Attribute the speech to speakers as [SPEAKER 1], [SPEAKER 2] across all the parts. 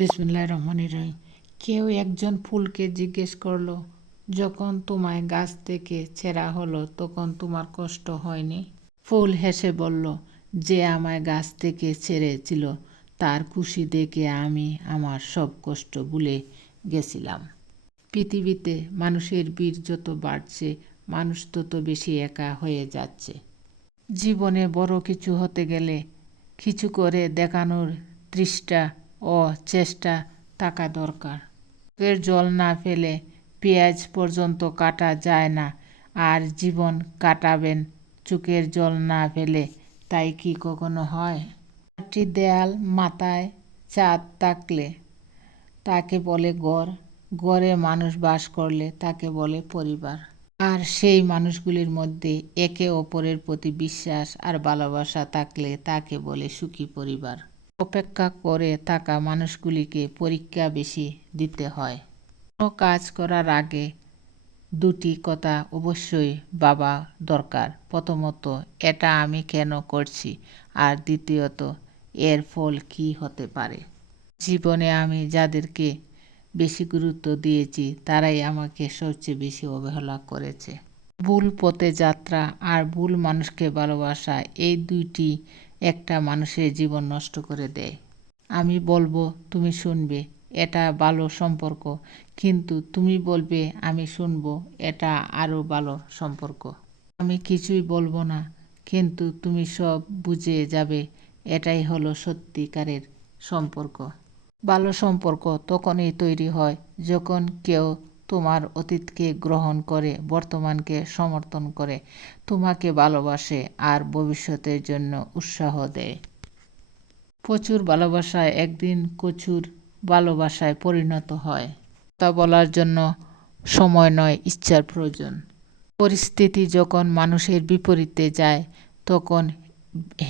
[SPEAKER 1] বিসমুল্লাহ রহমান রহিম। কেউ একজন ফুলকে জিজ্ঞেস করল, যখন তোমায় গাছ থেকে ছেঁড়া হলো, তখন তোমার কষ্ট হয়নি? ফুল হেসে বলল, যে আমায় গাছ থেকে ছেড়েছিল, তার খুশি দেখে আমি আমার সব কষ্ট ভুলে গেছিলাম। পৃথিবীতে মানুষের বীর যত বাড়ছে, মানুষ তত বেশি একা হয়ে যাচ্ছে। জীবনে বড় কিছু হতে গেলে কিছু করে দেখানোর তৃষ্টা ও চেষ্টা থাকা দরকার। চোখের জল না ফেলে পেঁয়াজ পর্যন্ত কাটা যায় না, আর জীবন কাটাবেন চোখের জল না ফেলে, তাই কি কখনো হয়? চারটি দেয়াল মাথায় চাঁদ থাকলে তাকে বলে ঘর, ঘরে মানুষ বাস করলে তাকে বলে পরিবার। আর সেই মানুষগুলির মধ্যে একে অপরের প্রতি বিশ্বাস আর ভালোবাসা থাকলে তাকে বলে সুখী পরিবার। অপেক্ষা করে থাকা মানুষগুলিকে পরীক্ষা বেশি দিতে হয়। কোনো কাজ করার আগে দুটি কথা অবশ্যই বাবা দরকার। প্রথমত, এটা আমি কেন করছি? আর দ্বিতীয়ত, এর ফল কি হতে পারে? জীবনে আমি যাদেরকে বেশি গুরুত্ব দিয়েছি, তারাই আমাকে সবচেয়ে বেশি অবহেলা করেছে। ভুল পথে যাত্রা আর ভুল মানুষকে ভালোবাসা, এই দুইটি একটা মানুষের জীবন নষ্ট করে দেয়। আমি বলব, তুমি শুনবে, এটা ভালো সম্পর্ক। কিন্তু তুমি বলবে, আমি শুনব, এটা আরও ভালো সম্পর্ক। আমি কিছুই বলব না, কিন্তু তুমি সব বুঝে যাবে, এটাই হলো সত্যিকারের সম্পর্ক। ভালো সম্পর্ক তখনই তৈরি হয় যখন কেউ তোমার অতীতকে গ্রহণ করে, বর্তমানকে সমর্থন করে, তোমাকে ভালোবাসে আর ভবিষ্যতের জন্য উৎসাহ দেয়। প্রচুর ভালোবাসায় একদিন প্রচুর ভালোবাসায় পরিণত হয়। তা বলার জন্য সময় নয়, ইচ্ছার প্রয়োজন। পরিস্থিতি যখন মানুষের বিপরীতে যায়, তখন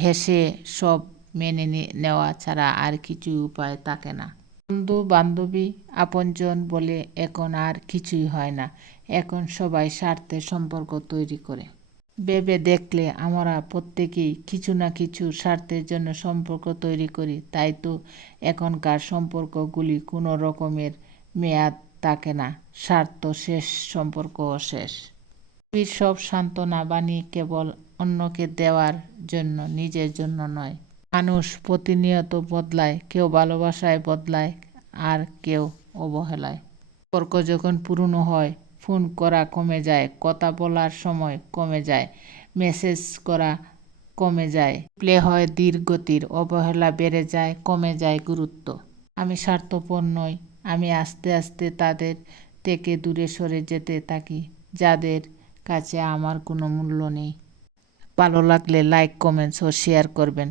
[SPEAKER 1] হেসে সব মেনে নেওয়া ছাড়া আর কিছু উপায় থাকে না। বন্ধু, বান্ধবী, আপনজন বলে এখন আর কিছুই হয় না। এখন সবাই স্বার্থের সম্পর্ক তৈরি করে। ভেবে দেখলে আমরা প্রত্যেকেই কিছু না কিছু স্বার্থের জন্য সম্পর্ক তৈরি করি, তাই তো এখনকার সম্পর্কগুলি কোনো রকমের মেয়াদ থাকে না, স্বার্থ শেষ, সম্পর্কও শেষ। সব সান্ত্বনা বাণী কেবল অন্যকে দেওয়ার জন্য, নিজের জন্য নয়। মানুষ প্রতিনিয়ত বদলায়, কেউ ভালোবাসায় বদলায় আর কেউ অবহেলায়। সম্পর্ক যখন পুরনো হয়, ফোন করা কমে যায়, কথা বলার সময় কমে যায়, মেসেজ করা কমে যায় প্লে হয় দীর্ঘতির অবহেলা বেড়ে যায়, কমে যায় গুরুত্ব। আমি স্বার্থপর নই, আমি আস্তে আস্তে তাদের থেকে দূরে সরে যেতে থাকি, যাদের কাছে আমার কোনো মূল্য নেই। ভালো লাগলে লাইক কমেন্টস ও শেয়ার করবেন।